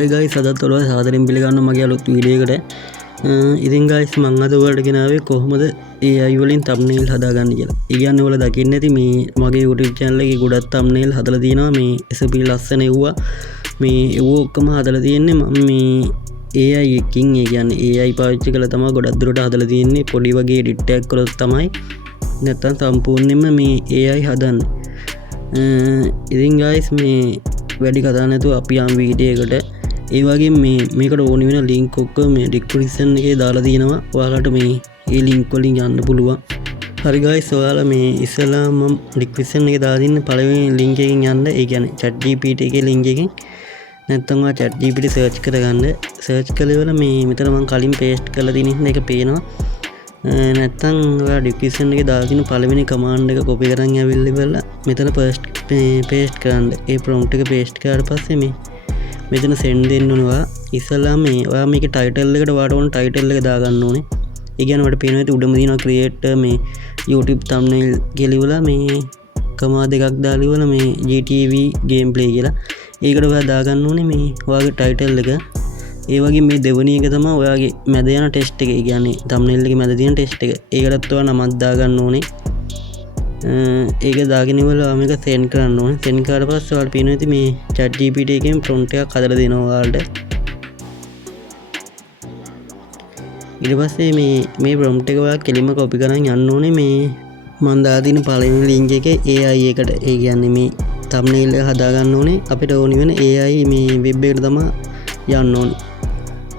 හයි guys අදත් ඔයාලා සාදරයෙන් පිළිගන්නවා මගේ අලුත් වීඩියෝ එකට. ඉතින් ගයිස් මම අද ඔයාලට ගෙනාවේ කොහොමද AI වලින් thumbnail හදාගන්නේ කියලා. ඒ කියන්නේ ඔයාලා දකින්න ඇති මේ මගේ YouTube channel එකේ ගොඩක් thumbnail හදලා තියෙනවා. මේ SAP ලස්සන එව්වා. මේ ඒව ඔක්කොම හදලා තියෙන්නේ මම මේ AI එකකින්. ඒ කියන්නේ AI පාවිච්චි කරලා තමයි ගොඩක් දුරට හදලා තියෙන්නේ. පොඩි වගේ edit එකක් කරොත් තමයි නැත්තම් සම්පූර්ණයෙන්ම මේ AI හදන්නේ. ඉතින් ගයිස් මේ වැඩි කතා නැතුව අපි යම් වීඩියෝ එකට. ඒ වගේ මේකට ඕනි වෙන ලින්ක් ඔක්කොම මේ ඩිස්ක්‍රිප්ෂන් එකේ දාලා තියෙනවා. ඔයාලට මේ ඒ ලින්ක් වලින් යන්න පුළුවන්. හරි ගයිස් ඔයාලා මේ ඉස්සෙල්ලාම මම ඩිස්ක්‍රිප්ෂන් එකේ දාලා තින්න පළවෙනි ලින්ක් එකකින් යන්න. ඒ කියන්නේ ChatGPT එකේ ලින්ක් එකකින්. නැත්නම් ඔයා ChatGPT සර්ච් කරගන්න. සර්ච් කළේ මේ මෙතන මම කලින් පේස්ට් කරලා තියෙන එක පේනවා. නැත්තම් ඔයා ඩිස්ක්‍රිප්ෂන් එකේ දාලා තියෙන පළවෙනි කමාන්ඩ් එක කොපි කරන් ඇවිල්ලා මෙතන පේස්ට් කරන්න. ඒ ප්‍රොම්ප්ට් එක පේස්ට් කරාට පස්සේ මේ මෙතන සෙන්ඩ් දෙන්න ඕනවා. ඉස්සලා මේ ඔයා මේකේ ටයිටල් එකට වාට ඕන ටයිටල් එක දාගන්න ඕනේ. ඒ කියන්නේ ඔයාලට පේනවා ඇති උඩම තියෙනවා ක්‍රියේට් මේ YouTube thumbnail කියලා ඉවලා මේ කමා දෙකක් දාලා ඉවලා මේ GTV gameplay කියලා. ඒකට ඔයා දාගන්න ඕනේ මේ ඔයාගේ ටයිටල් එක. ඒ වගේ මේ දෙවෙනි එක තමයි ඔයාගේ මැද යන ටෙස්ට් එක. ඒ කියන්නේ thumbnail එකේ මැද තියෙන ටෙස්ට් එක. ඒකටත් ඔයා නමක් දාගන්න ඕනේ. ඒක දාගෙන ඉවරලා මේක සෙන්ඩ් කරන්න ඕනේ. සෙන්ඩ් කරලා පස්සේ ඔයාලට පේනවා ඉතින් මේ ChatGPT එකෙන් prompt එකක් හදලා දෙනවා ඔයාලට. ඊට පස්සේ මේ prompt එක ඔයා කෙලින්ම copy කරන් යන්න ඕනේ මේ මම දාලා තියෙන පළවෙනි link එකේ AI එකට. ඒ කියන්නේ මේ thumbnail එක හදා ගන්න ඕනේ. අපිට ඕනි වෙන AI මේ web එකට තමයි යන්න ඕනේ.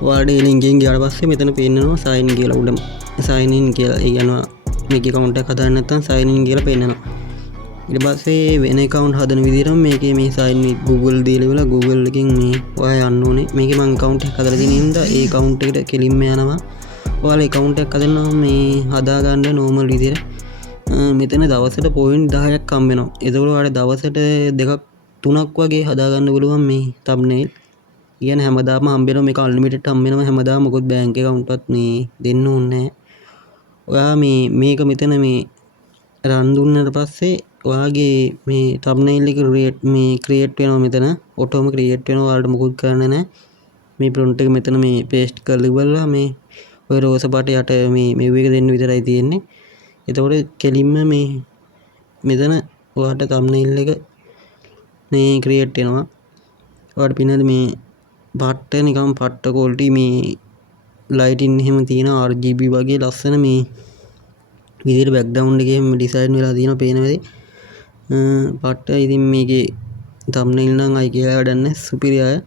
ඔයාලට මේ link එකෙන් ගියාට පස්සේ මෙතන පේනවා sign in කියලා උඩම. sign in කියලා. ඒ කියනවා මේක account එකක් හදාන්න නැත්නම් sign in කියලා පෙන්නනවා. ඊට පස්සේ වෙන account හදන විදිහටම මේකේ මේ sign in Google දීලා ඉවලා Google එකෙන් මේ ඔයා යන්න ඕනේ. මේකේ මම account එකක් හදලා තියෙන හින්දා ඒ account එකට කෙලින්ම යනවා. ඔයාලා account එකක් හදනවා මේ හදා ගන්න normal විදිහට. මෙතන දවසට point 10ක් හම්බ වෙනවා. ඒකවල ඔයාලට දවසට දෙකක් තුනක් වගේ හදා ගන්න පුළුවන් මේ thumbnail. කියන්නේ හැමදාම හම්බ වෙනවා මේක unlimited හම්බ වෙනවා හැමදාම. මොකද bank account එකත් මේ දෙන්න ඕනේ නැහැ. ඔයා මේක මෙතන මේ රන් දුන්නාට පස්සේ ඔයාගේ මේ thumbnail එක ක්‍රියේට් වෙනවා මෙතන ඔටෝම ක්‍රියේට් වෙනවා. ඔයාලට මොකුත් කරන්න නැහැ. මේ prompt එක මෙතන මේ paste කරලා ඉවරලා මේ ඔය රෝස පාට යට මේ මෙව් එක දෙන්න විතරයි තියෙන්නේ. එතකොට කෙලින්ම මේ මෙතන ඔයාලට thumbnail එක මේ ක්‍රියේට් වෙනවා. ඔයාලට පින්නද මේ පාට නිකන් පට්ට quality මේ ලයිටින් එහෙම තියෙන RGB වගේ ලස්සන මේ විදිහට බෑග්ග්‍රවුන්ඩ් එකේ ඩිසයින් වෙලා තියෙනවා පේනවාද? පට්ට ඉතින් මේකේ thumbnail නම් අය කියලා වැඩක් නැහැ. සුපිරියයි.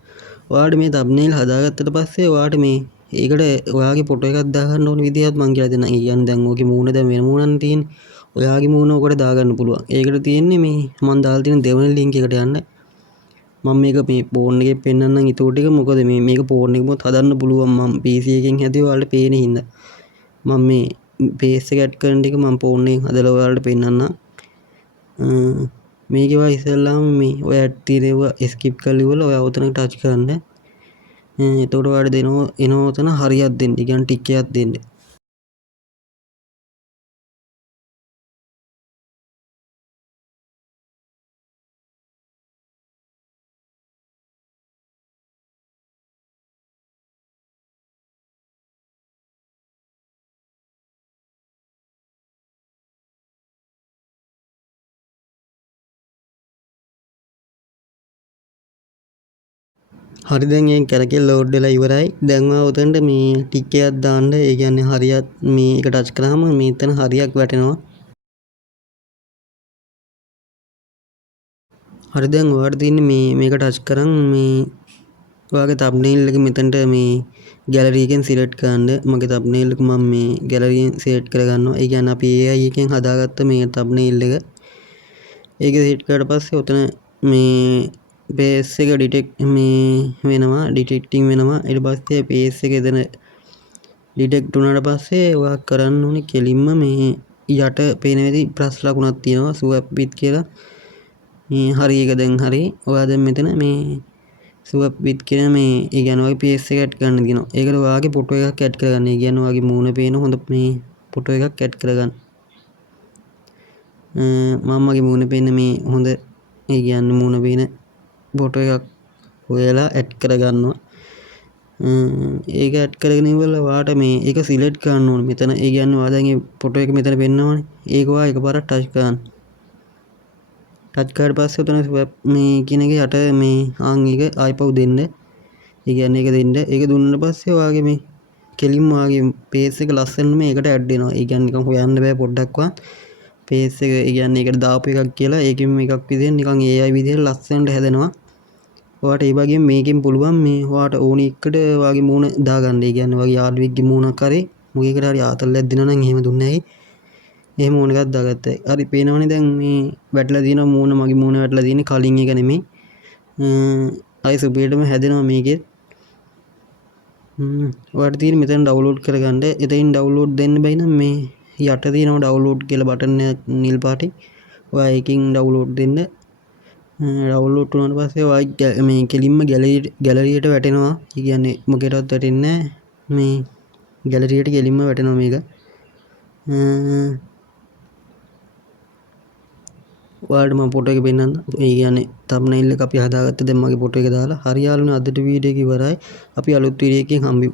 ඔයාලට මේ thumbnail හදාගත්තට පස්සේ ඔයාලට මේ ඒකට ඔයාගේ ෆොටෝ එකක් දාගන්න ඕන විදිහත් මම කියලා දෙන්නම්. ඒ කියන්නේ දැන් ඔයගේ මූණ දැන් වෙන මූණක් තියෙන්නේ. ඔයාගේ මූණ ඔකට දාගන්න පුළුවන්. ඒකට තියෙන්නේ මේ මම දාලා තියෙන දෙවෙනි link එකට යන්න. මම මේක මේ ෆෝන් එකේ පෙන්නන්නම් ඊටු ටික. මොකද මේක ෆෝන් එකෙමත් හදන්න පුළුවන්. මම PC එකෙන් හැදුවා ඔයාලට පේන හින්දා. මම මේ face එක ඇඩ් කරන ටික මම ෆෝන් එකෙන් හදලා ඔයාලට පෙන්නන්නම්. මේකේ වා ඉස්සෙල්ලාම මේ ඔය ඇඩ් තියෙනවා skip කරලා ඉවරලා ඔයා උතන ටච් කරන්න. එතකොට ඔයාලට දෙනවා එනවා උතන හරියක් දෙන්න. ඒ කියන්නේ ටික් එකක් දෙන්න. හරි දැන් ඒ කැරකෙල් ලෝඩ් වෙලා ඉවරයි. දැන් ඔයා උතනට මේ ටික් එකක් දාන්න. ඒ කියන්නේ හරියක් මේක ටච් කරාම මෙතන හරියක් වැටෙනවා. හරි දැන් ඔයාලට තියෙන්නේ මේක ටච් කරන් මේ ඔයාගේ thumbnail එක මෙතනට මේ gallery එකෙන් select කරන්න. මගේ thumbnail එක මම මේ gallery එකෙන් select කරගන්නවා. ඒ කියන්නේ අපි AI එකෙන් හදාගත්ත මේ thumbnail එක. ඒක select කරලා පස්සේ උතන මේ face එක detect මේ වෙනවා detecting වෙනවා. ඊට පස්සේ face එක එතන detect වුණාට පස්සේ ඔයා කරන්න ඕනේ කෙලින්ම මේ යට පේන විදිහ ප්ලස් ලකුණක් තියෙනවා swap with කියලා. මේ හරි එක දැන් හරි. ඔයා දැන් මෙතන මේ swap with කියන මේ ඒ කියන්නේ ඔයාගේ face එක ඇඩ් කරන්න කියනවා. ඒකට ඔයාගේ ෆොටෝ එකක් ඇඩ් කරගන්න. ඒ කියන්නේ ඔයාගේ මූණ පේන හොඳ මේ ෆොටෝ එකක් ඇඩ් කරගන්න. මම මගේ මූණ පේන මේ හොඳ ඒ කියන්නේ මූණ පේන ෆොටෝ එකක් ඔයාලා ඇඩ් කරගන්නවා. ඒක ඇඩ් කරගෙන ඉවරලා වාට මේ ඒක සිලෙක්ට් කරන්න ඕනේ. මෙතන ඒ කියන්නේ ඔයා දැන් මේ ෆොටෝ එක මෙතන පෙන්නනවනේ. ඒක ඔයා එකපාරක් ටච් කරන්න. ටච් කරලා පස්සේ උතන ස්වැප් මේ කියන එක යට මේ ඒක ආයිපව් දෙන්න. ඒ කියන්නේ ඒක දෙන්න. ඒක දුන්නාට පස්සේ ඔයාගේ මේ කෙලින්ම ඔයාගේ පේජ් එක ලස්සනට මේකට ඇඩ් වෙනවා. ඒ කියන්නේ නිකන් හොයන්න බෑ පොඩ්ඩක්වත්. පේජ් එක ඒ කියන්නේ ඒකට දාපු එකක් කියලා ඒකෙන් එකක් විදිහෙන් නිකන් AI විදිහට ලස්සනට හැදෙනවා. ඔයාට ඒ වගේම මේකෙන් පුළුවන් මේ ඔයාට ඕන එකට ඔයාගේ මූණ දාගන්න. ඒ කියන්නේ ඔයාගේ යාළුවෙක්ගේ මූණක් හරි මොකේකට හරි ආතල්ලක් දෙනවා නම් එහෙම දුන්නේ ඇයි? එහෙම ඕන එකක් දාගත්තා. හරි පේනවනේ දැන් මේ වැටලා තියෙන මූණ මගේ මූණ වැටලා තියෙන්නේ කලින් එක නෙමෙයි. ආයි සුපිරිටම හැදෙනවා මේකෙත්. ඔයාට තියෙන්නේ මෙතන ඩවුන්ලෝඩ් කරගන්න. එතනින් ඩවුන්ලෝඩ් දෙන්න බැයි නම් මේ යට තියෙනවා ඩවුන්ලෝඩ් කියලා බටන් එක නිල් පාටින්. ඔයා ඒකෙන් ඩවුන්ලෝඩ් දෙන්න. ඩවුන්ලෝඩ් වුණාට පස්සේ ඔයා මේ කෙලින්ම ගැලරියට වැටෙනවා. ඒ කියන්නේ මොකේටවත් වැටෙන්නේ නැහැ. මේ ගැලරියට කෙලින්ම වැටෙනවා මේක. ඔයාලට මම ෆොටෝ එක පෙන්නන්න. ඒ කියන්නේ තම්බ්නේල් එක අපි හදාගත්ත දැන් මගේ ෆොටෝ එක දාලා. හරි යාළුවනේ අදට වීඩියෝ එක ඉවරයි. අපි අලුත් වීඩියෝ එකකින් හම්බෙමු.